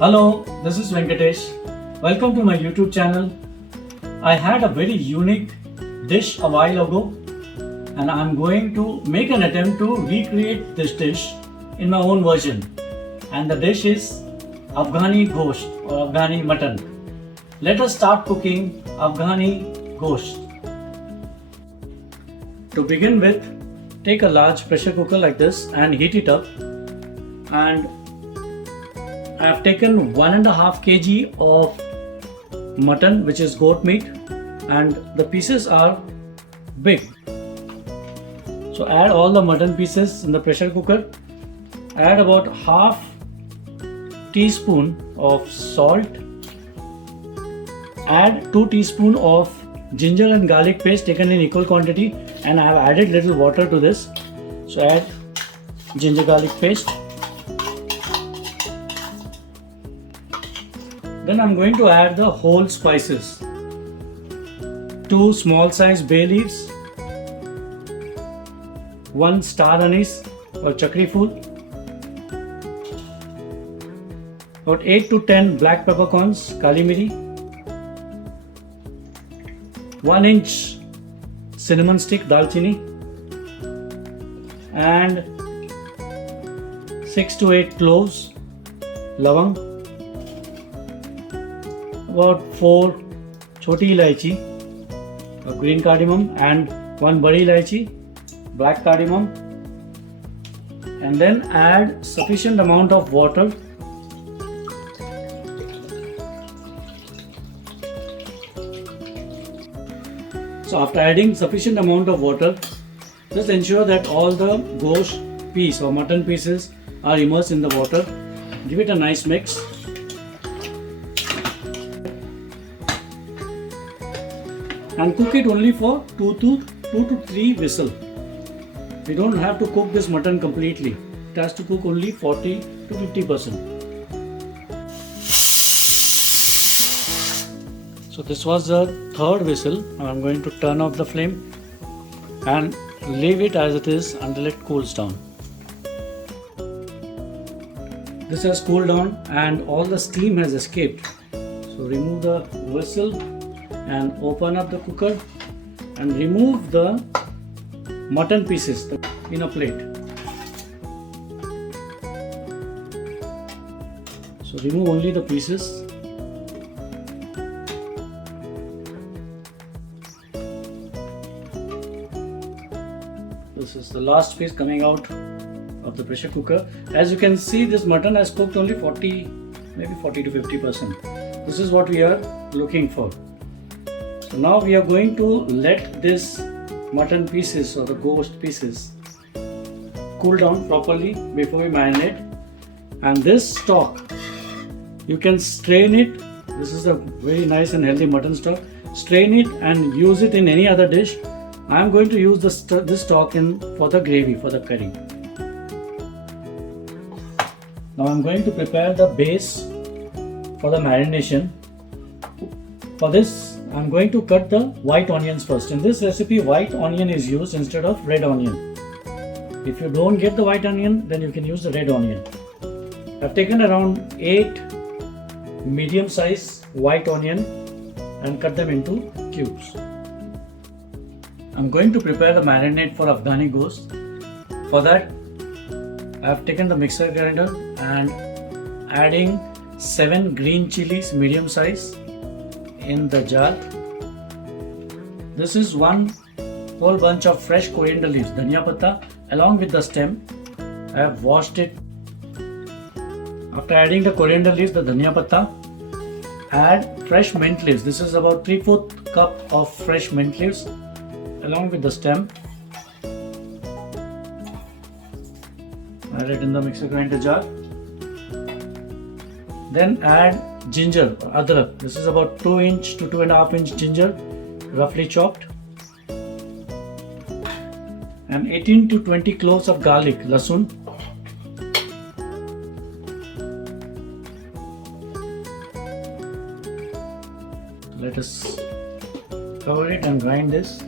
Hello, this is Venkatesh. Welcome to my YouTube channel. I had a very unique dish a while ago and I'm going to make an attempt to recreate this dish in my own version. And the dish is Afghani Gosht or Afghani Mutton. Let us start cooking Afghani Gosht. To begin with, take a large pressure cooker like this and heat it up. And I have taken 1.5 kg of mutton, which is goat meat, and the pieces are big. So add all the mutton pieces in the pressure cooker. Add about half teaspoon of salt. Add 2 teaspoons of ginger and garlic paste taken in equal quantity, and I have added little water to this. So add ginger garlic paste. Then I'm going to add the whole spices. 2 small size bay leaves, 1 star anise or Chakri Phool, about 8 to 10 black peppercorns, Kaali Miri, 1 inch cinnamon stick, Dal Chini, and 6 to 8 cloves, Lawang, about 4 choti ilaichi, green cardamom, and 1 badi ilaichi, black cardamom, and then add sufficient amount of water. So after adding sufficient amount of water, just ensure that all the gosht piece or mutton pieces are immersed in the water. Give it a nice mix. And cook it only for 2 to 3 whistles. We don't have to cook this mutton completely. It has to cook only 40 to 50%. So this was the 3rd whistle. Now I'm going to turn off the flame and leave it as it is until it cools down. This has cooled down and all the steam has escaped. So remove the whistle and open up the cooker and remove the mutton pieces in a plate. So remove only the pieces. This is the last piece coming out of the pressure cooker. As you can see, this mutton has cooked only 40 to 50%. This is what we are looking for. So now we are going to let this mutton pieces or the gosht pieces cool down properly before we marinate. And this stock, you can strain it. This is a very nice and healthy mutton stock. Strain it and use it in any other dish. I am going to use this stock for the gravy, for the curry. Now I am going to prepare the base for the marination. For this, I am going to cut the white onions first. In this recipe, white onion is used instead of red onion. If you don't get the white onion, then you can use the red onion. I have taken around 8 medium size white onion and cut them into cubes. I am going to prepare the marinade for Afghani gosht. For that, I have taken the mixer grinder and adding 7 green chilies medium size in the jar. This is 1 whole bunch of fresh coriander leaves, Dhania Patta, along with the stem. I have washed it. After adding the coriander leaves, the Dhania Patta, add fresh mint leaves. This is about 3/4 cup of fresh mint leaves along with the stem. Add it in the mixer grinder jar. Then add ginger or adrak. This is about 2 inch to 2.5 inch ginger, roughly chopped, and 18 to 20 cloves of garlic, lasun. Let us cover it and grind this.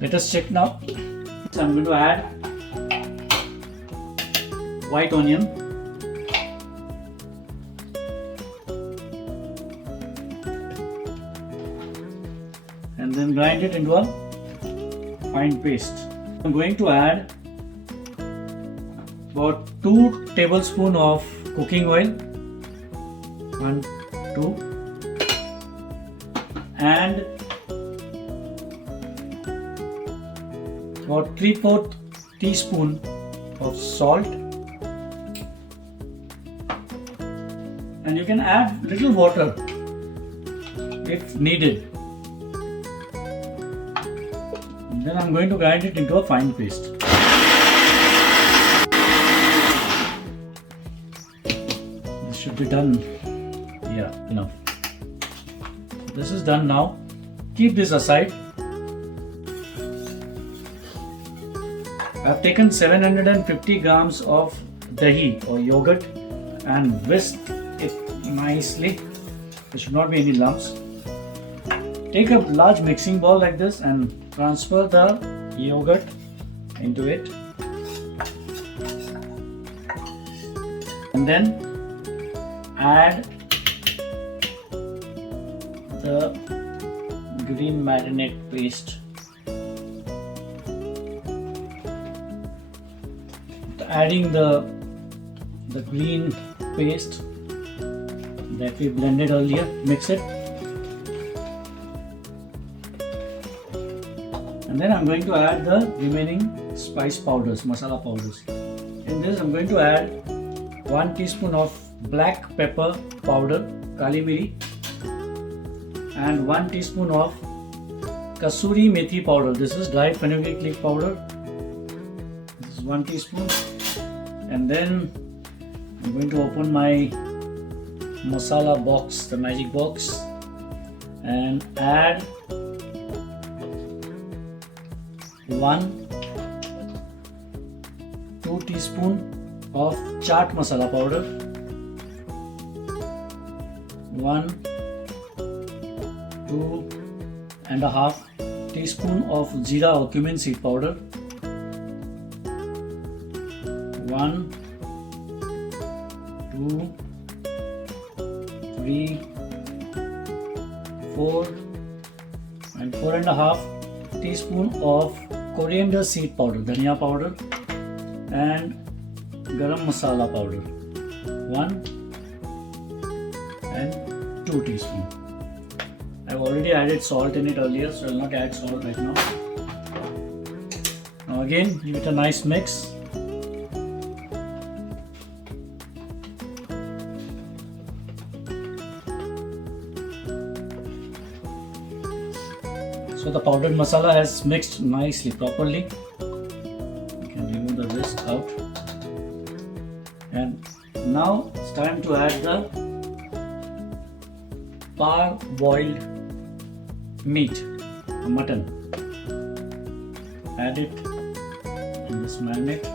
Let us check now. So I'm going to add white onion, and then grind it into a fine paste. I'm going to add about 2 tablespoons of cooking oil, 1, 2, and about 3/4 teaspoon of salt, and you can add little water if needed. Then I'm going to grind it into a fine paste. This should be done. Yeah, enough. This is done now. Keep this aside. I've taken 750 grams of dahi or yogurt and whisked it nicely. There should not be any lumps. Take a large mixing bowl like this and transfer the yogurt into it, and then add the green marinade paste. Adding the green paste that we blended earlier, mix it, and then I'm going to add the remaining spice powders, masala powders. In this I'm going to add 1 teaspoon of black pepper powder, Kaali Miri, and 1 teaspoon of Kasuri Methi powder. This is dried fenugreek leaf powder. This is 1 teaspoon. And then I'm going to open my masala box, the magic box, and add 2 teaspoon of Chaat Masala powder, 2.5 teaspoon of Jeera or Cumin seed powder, 1, 2, 3, 4 and 4.5 teaspoon of coriander seed powder, dhania powder, and Garam Masala powder, 1 and 2 teaspoon. I've already added salt in it earlier, so I'll not add salt right now. Now again, give it a nice mix. So the powdered masala has mixed nicely, properly. You can remove the whisk out. And now it's time to add the par-boiled meat, the mutton. Add it in this marinade.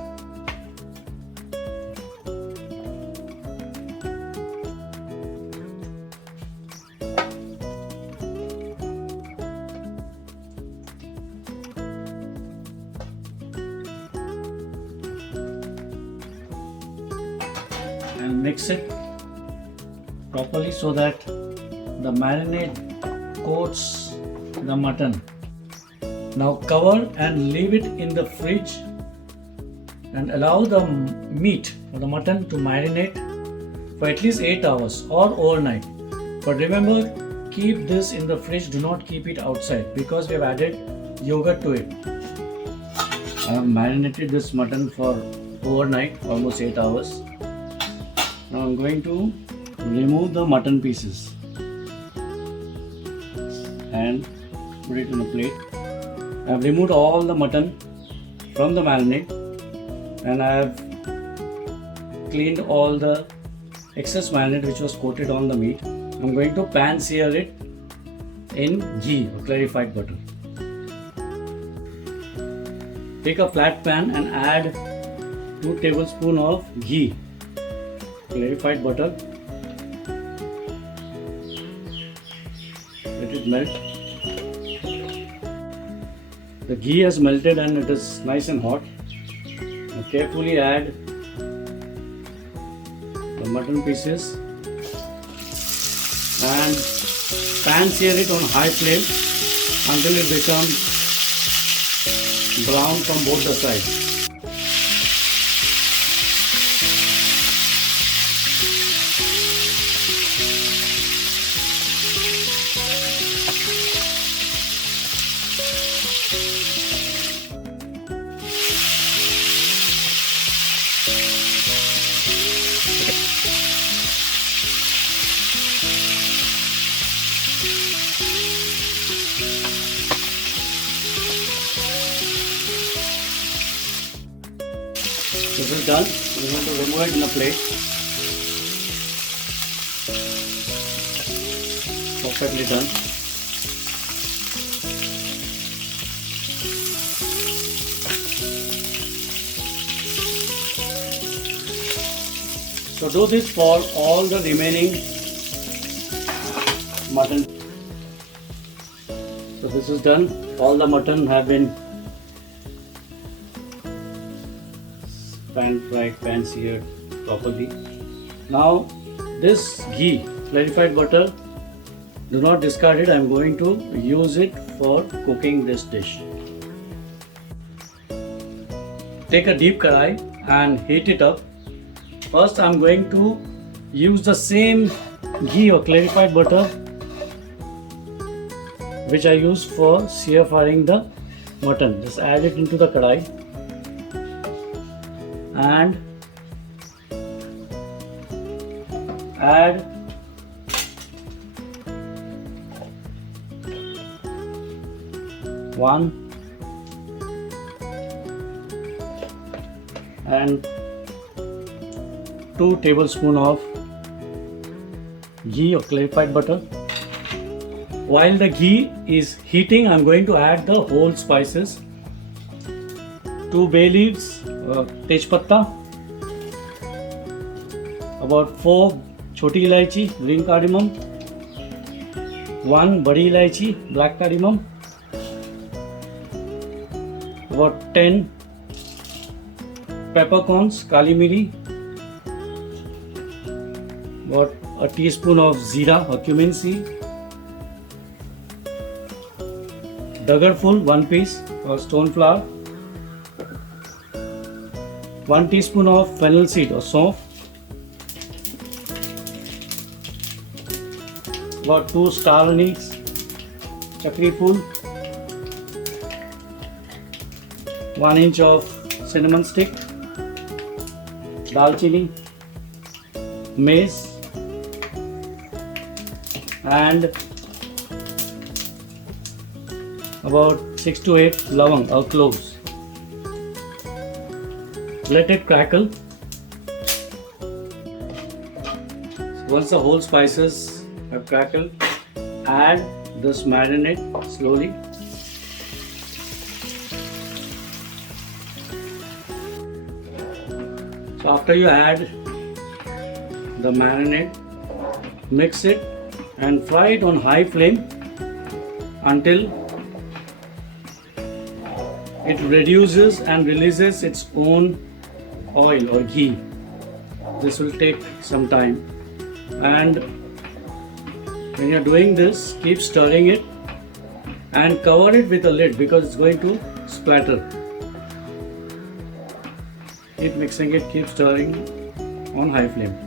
And mix it properly so that the marinade coats the mutton. Now cover and leave it in the fridge and allow the meat or the mutton to marinate for at least 8 hours or overnight. But remember, keep this in the fridge, do not keep it outside because we have added yogurt to it. I have marinated this mutton for overnight, almost 8 hours. Now I'm going to remove the mutton pieces and put it in a plate. I have removed all the mutton from the marinade and I have cleaned all the excess marinade which was coated on the meat. I'm going to pan sear it in ghee or clarified butter. Take a flat pan and add 2 tablespoons of ghee, clarified butter. Let it melt. The ghee has melted and it is nice and hot. Now carefully add the mutton pieces and pan sear it on high flame until it becomes brown from both the sides. This is done. We're going to remove it in a plate. Perfectly done. So do this for all the remaining mutton. So this is done. All the mutton have been pan fried, pan seared properly. Now this ghee, clarified butter, do not discard it. I am going to use it for cooking this dish. Take a deep karai and heat it up. First I am going to use the same ghee or clarified butter which I use for sear frying the mutton. Just add it into the karai and add one and 2 tablespoons of ghee or clarified butter. While the ghee is heating, I am going to add the whole spices. 2 bay leaves, Tej Patta, about 4 choti ilaichi, green cardamom, 1 badi ilaichi, black cardamom, about 10 peppercorns, Kaali Miri, about a teaspoon of Jeera or Cumin seed, Dagad Phool, 1 piece or stone flour, 1 teaspoon of fennel seed or saunf, about 2 star anise, Chakri Phool, 1 inch of cinnamon stick, Dal Chini, mace and about 6 to 8 Lawang or Cloves. Let it crackle. Once the whole spices have crackled, add this marinade slowly. So after you add the marinade, mix it and fry it on high flame until it reduces and releases its own oil or ghee. This will take some time, and when you are doing this, keep stirring it and cover it with a lid because it's going to splatter. Keep mixing it, keep stirring on high flame.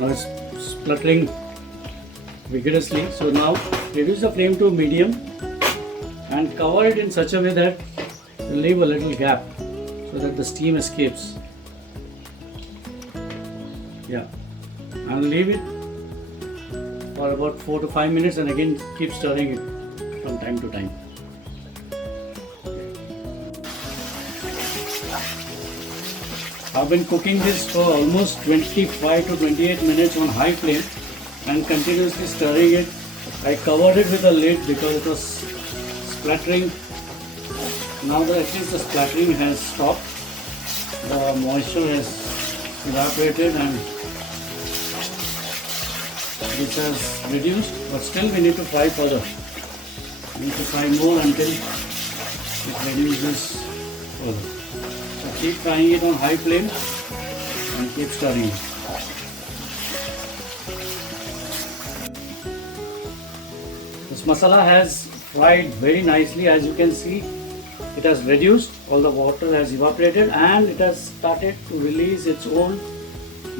Now it's spluttering vigorously. So now reduce the flame to medium and cover it in such a way that you leave a little gap so that the steam escapes. Yeah, and leave it for about 4 to 5 minutes and again keep stirring it from time to time. I've been cooking this for almost 25 to 28 minutes on high flame and continuously stirring it. I covered it with a lid because it was splattering. Now that at least the splattering has stopped, the moisture has evaporated and this has reduced, but still we need to fry further. We need to fry more until it reduces further. So keep frying it on high flame and keep stirring it. This masala has fried very nicely. As you can see, it has reduced, all the water has evaporated and it has started to release its own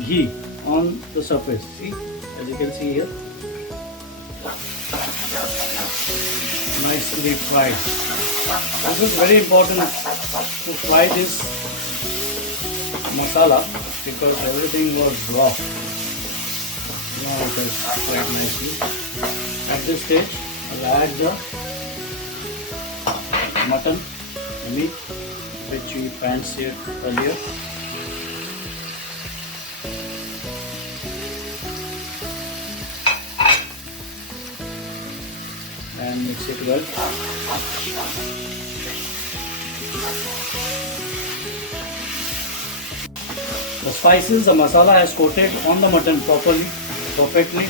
ghee on the surface. See, as you can see here, nicely fried. This is very important to fry this masala because everything was raw. Now it is fried nicely. At this stage, I'll add the mutton, the meat, which we pan-seared earlier. And mix it well. The spices, the masala has coated on the mutton perfectly.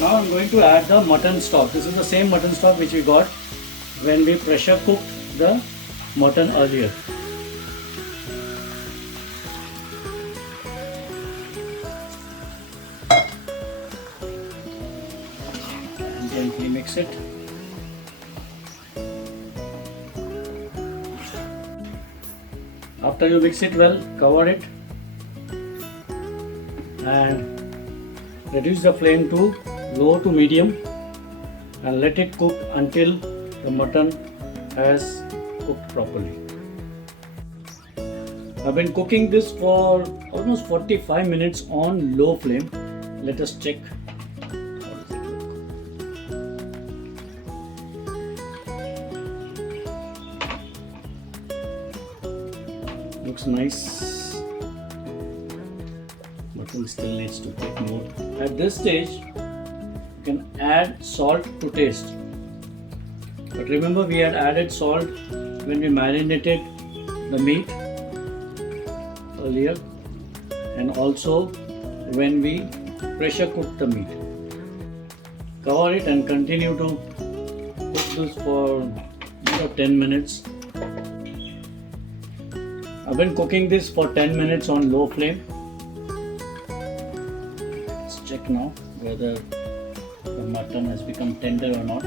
Now I'm going to add the mutton stock. This is the same mutton stock which we got when we pressure cooked the mutton earlier. And gently mix it. After you mix it well, cover it and reduce the flame to low to medium and let it cook until the mutton has cooked properly. I've been cooking this for almost 45 minutes on low flame. Let us check. How does it look? Looks nice. Mutton still needs to cook more. At this stage, you can add salt to taste. But remember, we had added salt when we marinated the meat earlier and also when we pressure cooked the meat. Cover it and continue to cook this for 10 minutes. I've been cooking this for 10 minutes on low flame. Let's check now whether the mutton has become tender or not.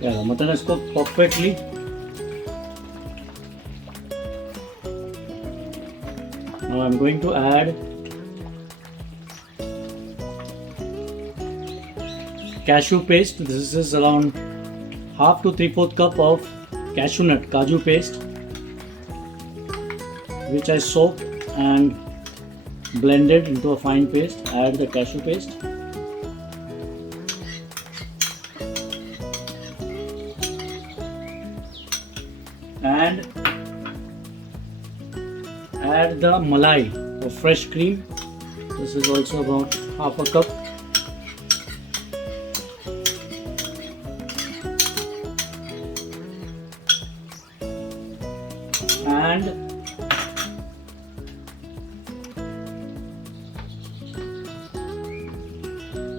Yeah, the mutton is cooked perfectly. Now I'm going to add cashew paste. This is around half to 3/4 cup of cashew nut, Kaju paste, which I soaked and blended into a fine paste. Add the cashew paste. And add the Malai or fresh cream. This is also about half a cup. And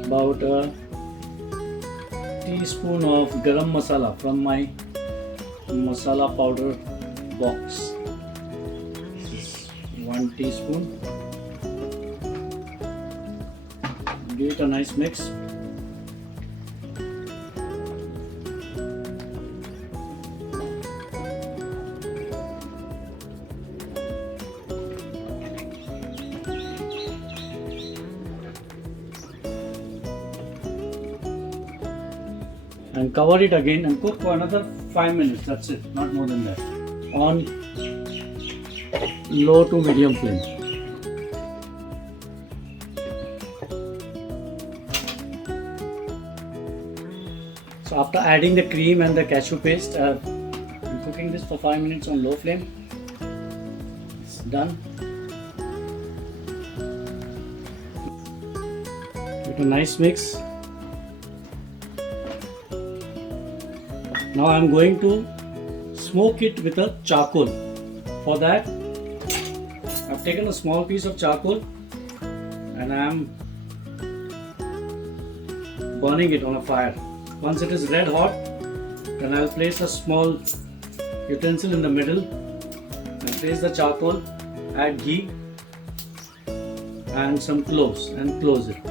about a teaspoon of Garam Masala from my masala powder box. This is 1 teaspoon. Give it a nice mix. And cover it again and cook for another 5 minutes. That's it, not more than that, on low to medium flame. So after adding the cream and the cashew paste, I'm cooking this for 5 minutes on low flame. It's done. With a nice mix. Now I'm going to smoke it with a charcoal. For that, I've taken a small piece of charcoal and I'm burning it on a fire. Once it is red hot, then I'll place a small utensil in the middle and place the charcoal, add ghee and some cloves and close it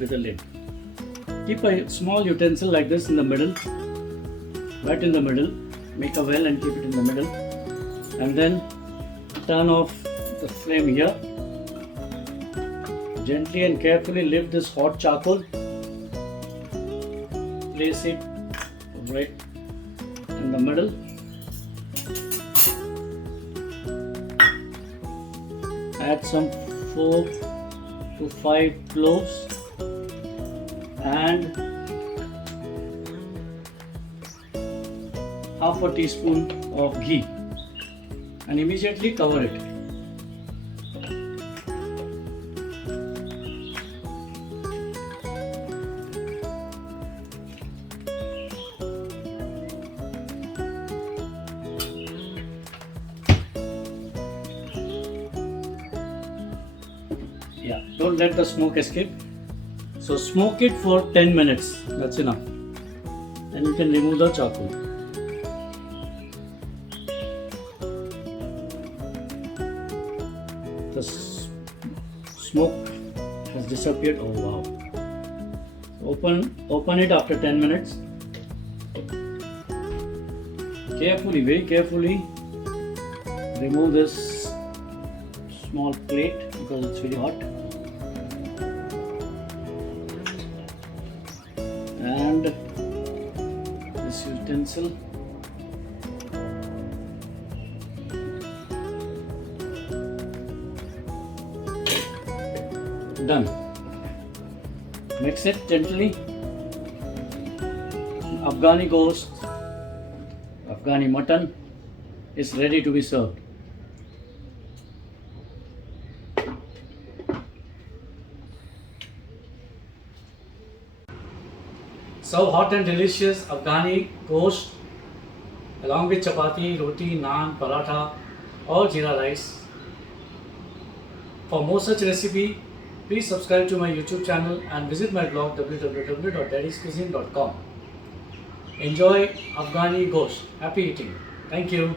with a lid. Keep a small utensil like this in the middle, right in the middle. Make a well and keep it in the middle, and then turn off the flame here. Gently and carefully lift this hot charcoal, place it right in the middle, add some 4 to 5 cloves and half a teaspoon of ghee and immediately cover it. Yeah, don't let the smoke escape. So smoke it for 10 minutes, that's enough. Then you can remove the charcoal. The smoke has disappeared. Oh wow. Open it after 10 minutes. Carefully, very carefully remove this small plate because it's very hot. And this utensil. Done. Mix it gently. Afghani ghost, Afghani mutton is ready to be served. Serve hot and delicious Afghani ghost along with chapati, roti, naan, paratha or jeera rice. For more such recipe, please subscribe to my YouTube channel and visit my blog www.daddy'scuisine.com. Enjoy Afghani ghost. Happy eating. Thank you.